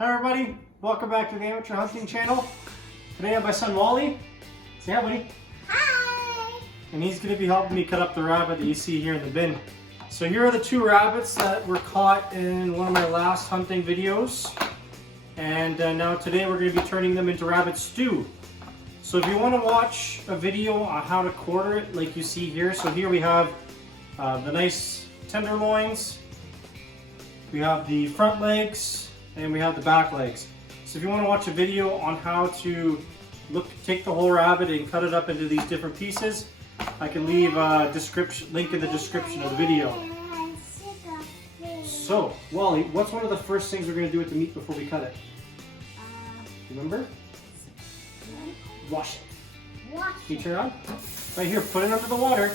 Hi everybody, welcome back to the Amateur Hunting Channel. Today I have my son Wally. Say hi, buddy. Hi! And he's going to be helping me cut up the rabbit that you see here in the bin. So here are the two rabbits that were caught in one of my last hunting videos. And now today we're going to be turning them into rabbit stew. So if you want to watch a video on how to quarter it like you see here. So here we have the nice tenderloins. We have the front legs. And we have the back legs. So if you want to watch a video on how to take the whole rabbit and cut it up into these different pieces, I can leave a link in the description of the video. So, Wally, what's one of the first things we're going to do with the meat before we cut it? Remember? Wash it. Can you turn it on? Right here, put it under the water.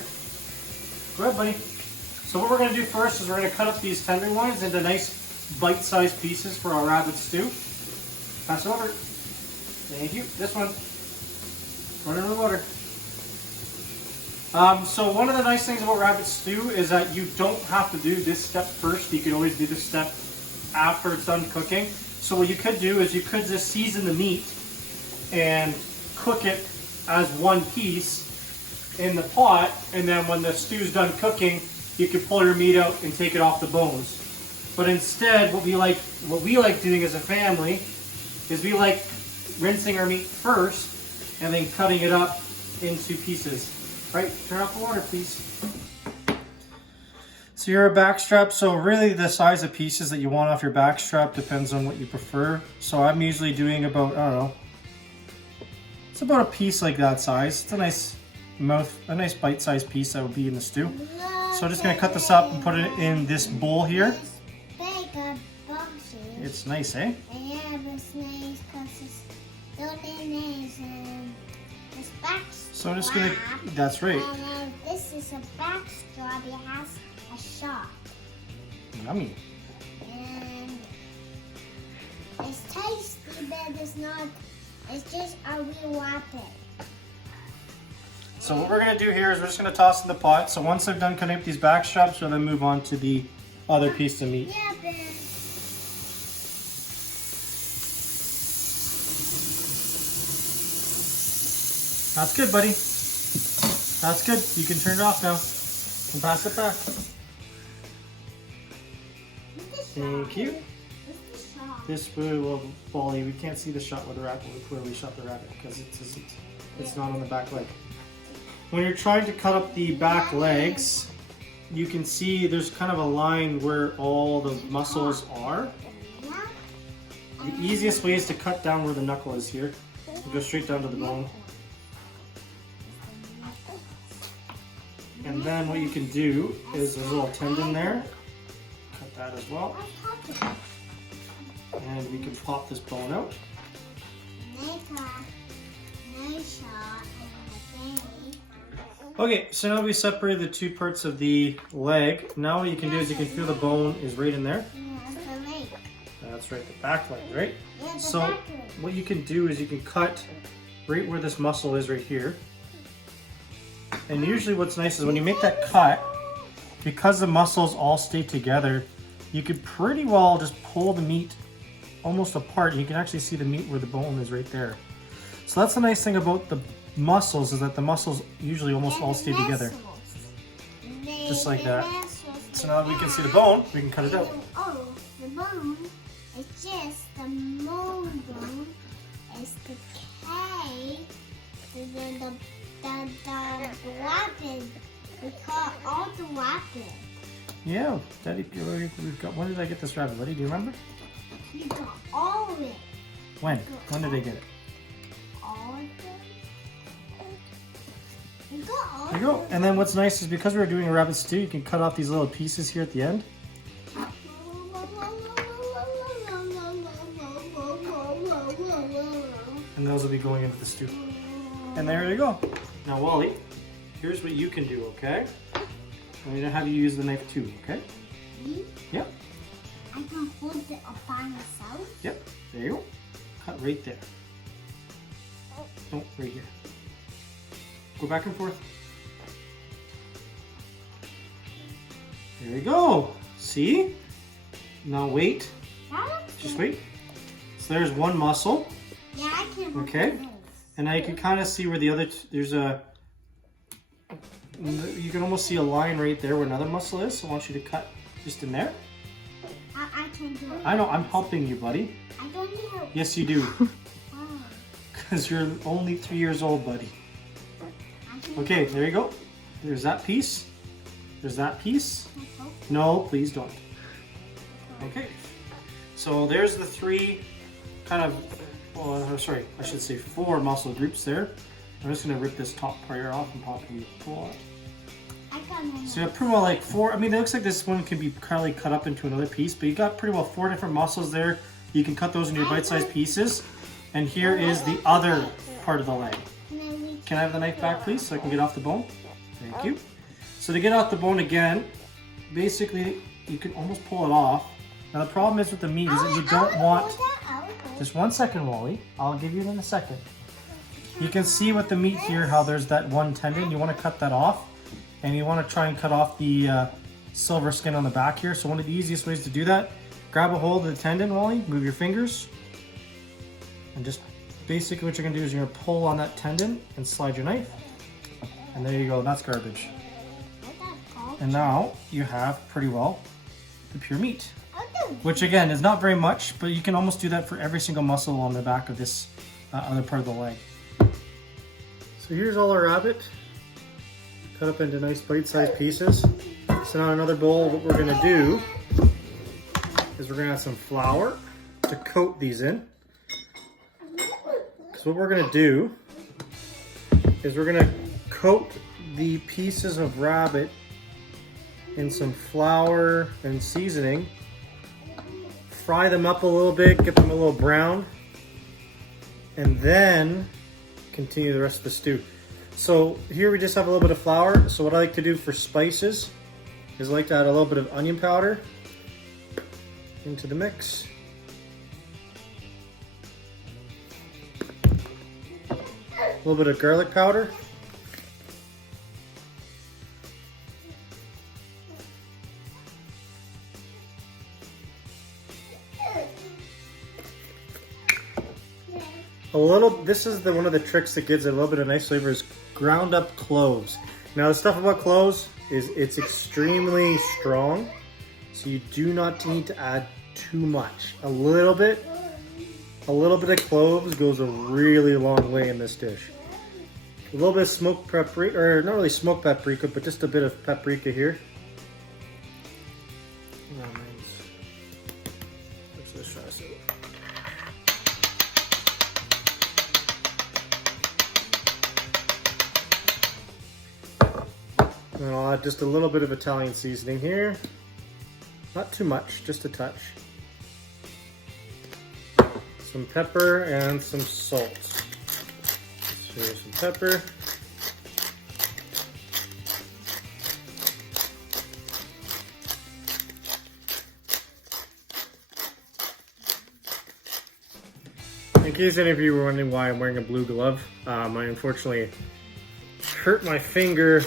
Go ahead, buddy. So what we're going to do first is we're going to cut up these tenderloins into nice bite-sized pieces for our rabbit stew. Pass it over. Thank you. This one. Run it in the water. So one of the nice things about rabbit stew is that you don't have to do this step first. You can always do this step after it's done cooking. So what you could do is you could just season the meat and cook it as one piece in the pot, and then when the stew's done cooking, you can pull your meat out and take it off the bones. But instead, what we like doing as a family is we like rinsing our meat first and then cutting it up into pieces. Right? Turn off the water, please. So your back strap. So really the size of pieces that you want off your back strap depends on what you prefer. So I'm usually doing about, I don't know, it's about a piece like that size. It's a nice bite-sized piece that will be in the stew. So I'm just going to cut this up and put it in this bowl here. It's nice, eh? Yeah, it's nice because it's really nice and it's backstrap. So I'm just gonna, that's right. And this is a backstrap, it has a shot. Yummy. And it's tasty, but it's not, it's just a wee wrapper. So what we're gonna do here is we're just gonna toss in the pot. So once I've done cutting up these back straps, we'll then move on to the other piece of meat. Yeah, but That's good, buddy. That's good. You can turn it off now and pass it back. Thank you. This will, Wally, we can't see the shot with the rabbit. We clearly shot the rabbit because it's not on the back leg. When you're trying to cut up the back legs, you can see there's kind of a line where all the muscles are. The easiest way is to cut down where the knuckle is here. So go straight down to the bone. And then what you can do is there's a little tendon there. Cut that as well. And we can pop this bone out. Okay, so now we separated the two parts of the leg. Now what you can do is you can feel the bone is right in there. That's right, the back leg, right? So what you can do is you can cut right where this muscle is right here. And usually what's nice is when you make that cut, because the muscles all stay together, you could pretty well just pull the meat almost apart. You can actually see the meat where the bone is right there. So that's the nice thing about the muscles, is that the muscles usually almost all stay together. Just like that. So now that we can see the bone, we can cut it out. Oh, the bone is just the mold bone. It's the K, the weapon. We cut all the weapon. Yeah, Daddy, we've got. When did I get this rabbit, buddy? Do you remember? You got all of it. When? When did I get it? All of it. You got all. There you go. And then what's nice is because we're doing a rabbit stew, you can cut off these little pieces here at the end. And those will be going into the stew. And there you go. Now, Wally, here's what you can do, okay? I'm going to have you use the knife too, okay? Me? Yep. I can hold it up by myself? Yep. There you go. Cut right there. No, right here. Go back and forth. There you go. See? Now wait. Just wait. So there's one muscle. Yeah, I can. Okay. And now you can kind of see where the other, there's a, you can almost see a line right there where another muscle is. So I want you to cut just in there. I can do it. I know, I'm helping you, buddy. I don't need help. Yes, you do. Oh. Because you're only 3 years old, buddy. Okay, there you go. There's that piece. There's that piece. No, please don't. Okay. So there's the three kind of, well, sorry, I should say 4 muscle groups there. I'm just going to rip this top part off and pop and pull it. So you have pretty well like 4, I mean it looks like this one can be kind of cut up into another piece, but you got pretty well 4 different muscles there. You can cut those into your bite-sized pieces. And here is the other part of the leg. Can I have the knife back please so I can get off the bone? Thank you. So to get off the bone again, basically you can almost pull it off. Now the problem is with the meat is that you don't want, just 1 second Wally, I'll give you it in a second. You can see with the meat here how there's that one tendon, you want to cut that off. And you want to try and cut off the silver skin on the back here. So one of the easiest ways to do that, grab a hold of the tendon, Wally, move your fingers. And just basically what you're going to do is you're going to pull on that tendon and slide your knife. And there you go, that's garbage. And now you have pretty well the pure meat. Which again is not very much, but you can almost do that for every single muscle on the back of this other part of the leg. So here's all our rabbit. Cut up into nice bite-sized pieces. So now another bowl, what we're gonna do is we're gonna add some flour to coat these in. So what we're gonna do is we're gonna coat the pieces of rabbit in some flour and seasoning. Fry them up a little bit, get them a little brown, and then continue the rest of the stew. So here we just have a little bit of flour. So what I like to do for spices is I like to add a little bit of onion powder into the mix. A little bit of garlic powder. This is one of the tricks that gives it a little bit of nice flavor is ground up cloves. Now the stuff about cloves is it's extremely strong, so you do not need to add too much. A little bit of cloves goes a really long way in this dish. A little bit of smoked paprika, or not really smoked paprika, but just a bit of paprika here. And I'll add just a little bit of Italian seasoning here. Not too much, just a touch. Some pepper and some salt. So here's some pepper. In case any of you were wondering why I'm wearing a blue glove, I unfortunately hurt my finger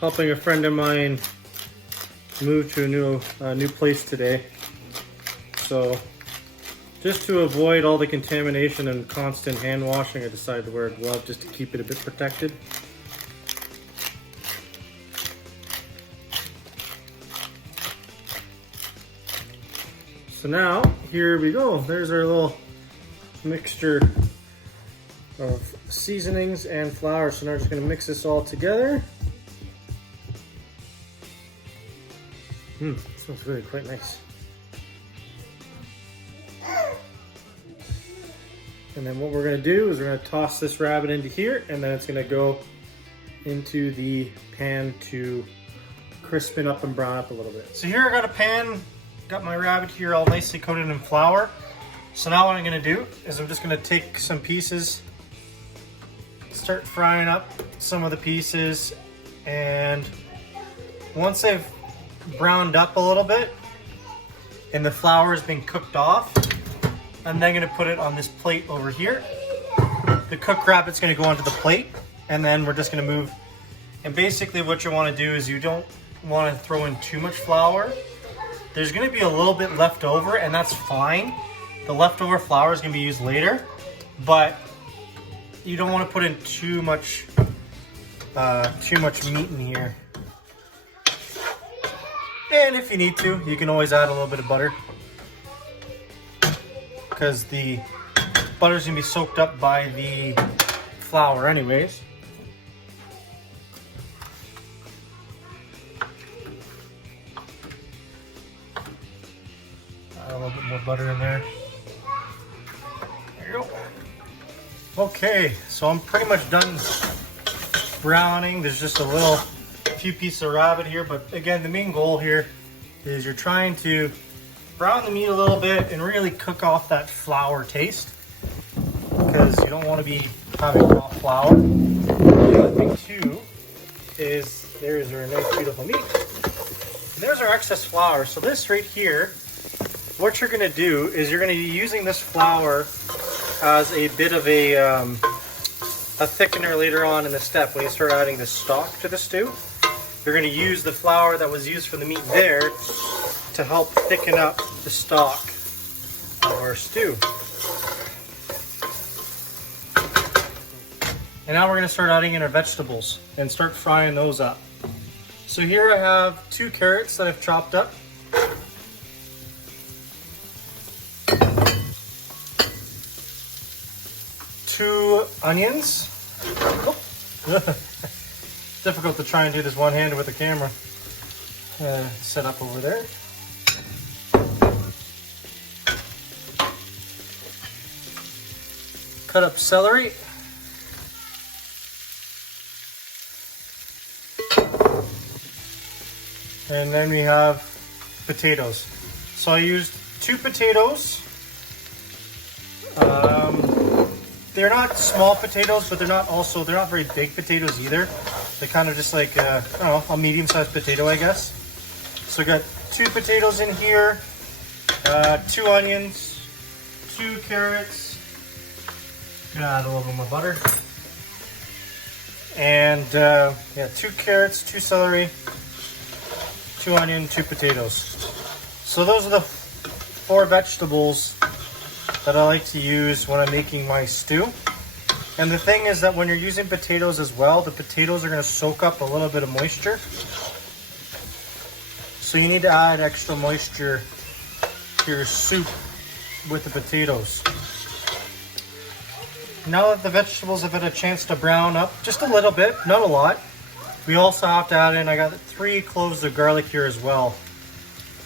helping a friend of mine move to a new place today. So just to avoid all the contamination and constant hand washing, I decided to wear a glove just to keep it a bit protected. So now, here we go. There's our little mixture of seasonings and flour. So now we're just gonna mix this all together. Smells really quite nice. And then what we're gonna do is we're gonna toss this rabbit into here, and then it's gonna go into the pan to crispen up and brown up a little bit. So here I got a pan, got my rabbit here all nicely coated in flour. So now what I'm gonna do is I'm just gonna take some pieces, start frying up some of the pieces, and once I've browned up a little bit and the flour has been cooked off, I'm then going to put it on this plate over here. The cooked rabbit's going to go onto the plate, and then we're just going to move. And basically what you want to do is you don't want to throw in too much flour. There's going to be a little bit left over, and that's fine. The leftover flour is going to be used later, but you don't want to put in too much meat in here. And if you need to, you can always add a little bit of butter, because the butter is going to be soaked up by the flour anyways. Add a little bit more butter in there. There you go. Okay, so I'm pretty much done browning. There's just a few pieces of rabbit here, but again, the main goal here is you're trying to brown the meat a little bit and really cook off that flour taste, because you don't want to be having raw flour. The other thing too is there's our nice beautiful meat. And there's our excess flour. So this right here, what you're going to do is you're going to be using this flour as a bit of a thickener later on in the step when you start adding the stock to the stew. You're going to use the flour that was used for the meat there to help thicken up the stock of our stew. And now we're going to start adding in our vegetables and start frying those up. So here I have 2 carrots that I've chopped up. Two onions. Oh. Difficult to try and do this one-handed with the camera. Set up over there. Cut up celery. And then we have potatoes. So I used 2 potatoes. They're not small potatoes, but they're not very big potatoes either. They're kind of just like, I don't know, a medium-sized potato, I guess. So I got 2 potatoes in here, 2 onions, 2 carrots. Gonna add a little bit more butter. And yeah, 2 carrots, 2 celery, 2 onion, 2 potatoes. So those are the 4 vegetables that I like to use when I'm making my stew. And the thing is that when you're using potatoes as well, the potatoes are going to soak up a little bit of moisture. So you need to add extra moisture to your soup with the potatoes. Now that the vegetables have had a chance to brown up just a little bit, not a lot, we also have to add in, I got 3 cloves of garlic here as well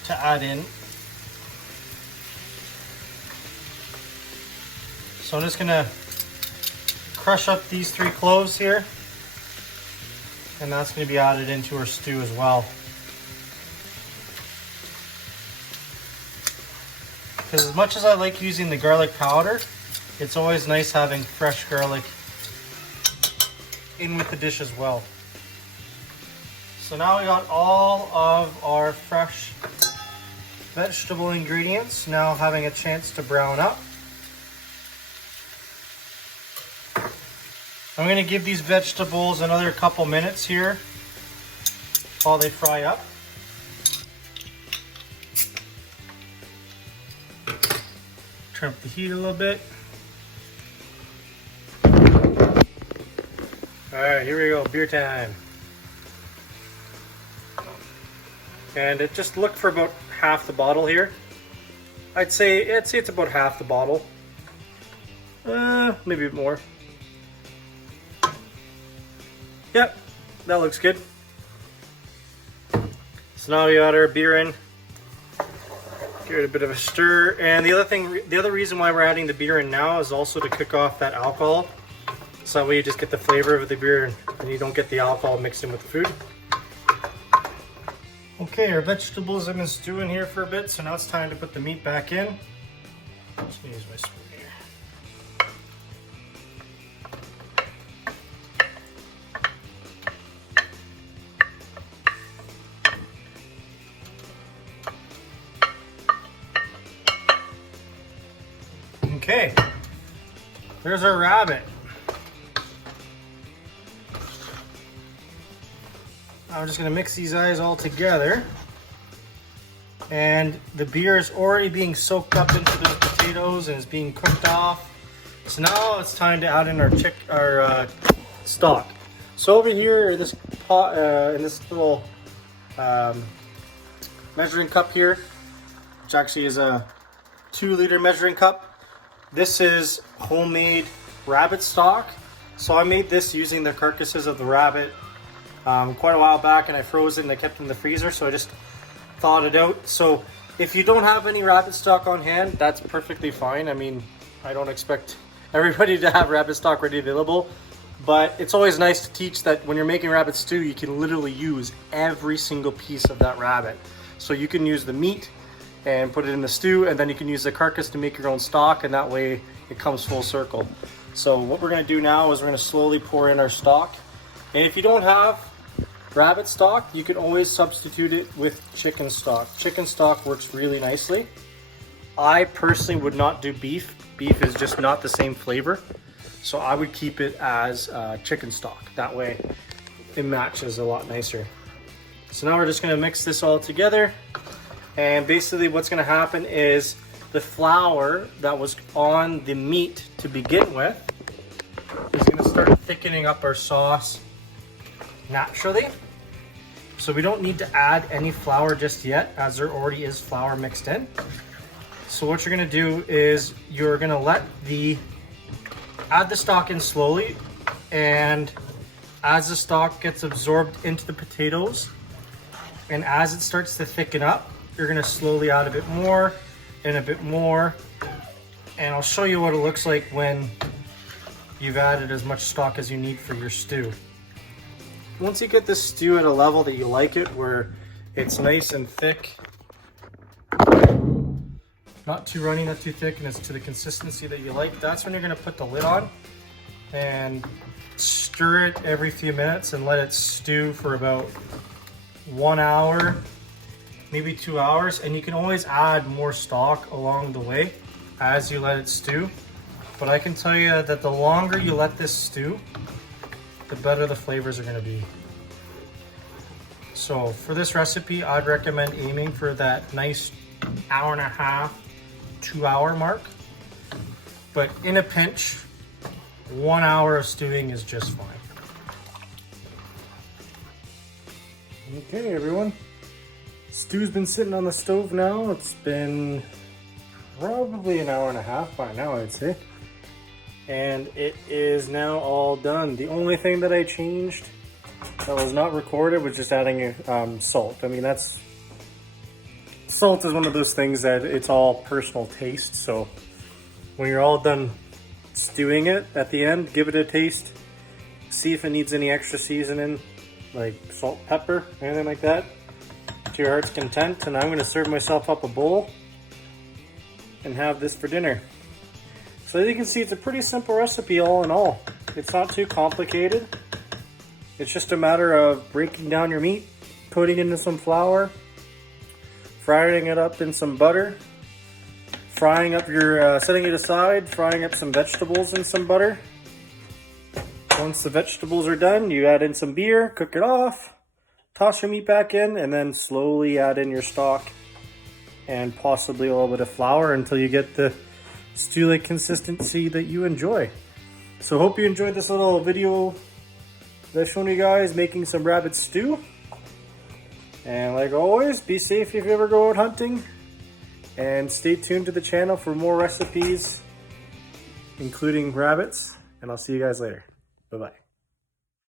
to add in. So I'm just gonna crush up these 3 cloves here, and that's gonna be added into our stew as well. Because as much as I like using the garlic powder, it's always nice having fresh garlic in with the dish as well. So now we got all of our fresh vegetable ingredients now having a chance to brown up. I'm going to give these vegetables another couple minutes here while they fry up. Turn up the heat a little bit. Alright, here we go, beer time. And it just look for about half the bottle here. I'd say it's about half the bottle. Maybe a bit more. Yep, that looks good. So now we got our beer in. Give it a bit of a stir. And the other reason why we're adding the beer in now is also to cook off that alcohol. So that way you just get the flavor of the beer and you don't get the alcohol mixed in with the food. Okay, our vegetables have been stewing here for a bit, so now it's time to put the meat back in. Just use my spoon here. Okay, there's our rabbit. I'm just going to mix these eyes all together. And the beer is already being soaked up into the potatoes. potatoes and it's being cooked off. So now it's time to add in our stock. So over here, this pot, in this little measuring cup here, which actually is a 2-liter measuring cup. This is homemade rabbit stock. So I made this using the carcasses of the rabbit quite a while back, and I froze it and I kept it in the freezer. So I just thawed it out. So if you don't have any rabbit stock on hand, that's perfectly fine. I mean, I don't expect everybody to have rabbit stock ready available, but it's always nice to teach that when you're making rabbit stew, you can literally use every single piece of that rabbit. So you can use the meat and put it in the stew, and then you can use the carcass to make your own stock, and that way it comes full circle. So what we're going to do now is we're going to slowly pour in our stock. And if you don't have rabbit stock, you can always substitute it with chicken stock. Chicken stock works really nicely. I personally would not do beef. Beef is just not the same flavor. So I would keep it as chicken stock. That way it matches a lot nicer. So now we're just going to mix this all together. And basically what's going to happen is the flour that was on the meat to begin with is going to start thickening up our sauce naturally. So we don't need to add any flour just yet, as there already is flour mixed in. So what you're going to do is you're going to add the stock in slowly, and as the stock gets absorbed into the potatoes and as it starts to thicken up, you're going to slowly add a bit more and a bit more, and I'll show you what it looks like when you've added as much stock as you need for your stew. Once you get this stew at a level that you like it, where it's nice and thick, not too runny, not too thick, and it's to the consistency that you like, that's when you're going to put the lid on and stir it every few minutes and let it stew for about 1 hour, maybe 2 hours. And you can always add more stock along the way as you let it stew. But I can tell you that the longer you let this stew, the better the flavors are going to be. So for this recipe, I'd recommend aiming for that nice 1.5 hour, 2 hour mark. But in a pinch, 1 hour of stewing is just fine. Okay, everyone. Stew's been sitting on the stove now. It's been probably 1.5 hours by now, I'd say. And it is now all done. The only thing that I changed that was not recorded was just adding salt. I mean, salt is one of those things that it's all personal taste. So when you're all done stewing it at the end, give it a taste. See if it needs any extra seasoning, like salt, pepper, anything like that, to your heart's content. And I'm going to serve myself up a bowl and have this for dinner. So as you can see, it's a pretty simple recipe all in all. It's not too complicated. It's just a matter of breaking down your meat, putting it into some flour, frying it up in some butter, frying up your, setting it aside, frying up some vegetables in some butter. Once the vegetables are done, you add in some beer, cook it off, toss your meat back in, and then slowly add in your stock and possibly a little bit of flour until you get the stew-like consistency that you enjoy. So hope you enjoyed this little video that I've shown you guys making some rabbit stew. And like always, be safe if you ever go out hunting, and stay tuned to the channel for more recipes including rabbits, and I'll see you guys later. Bye-bye.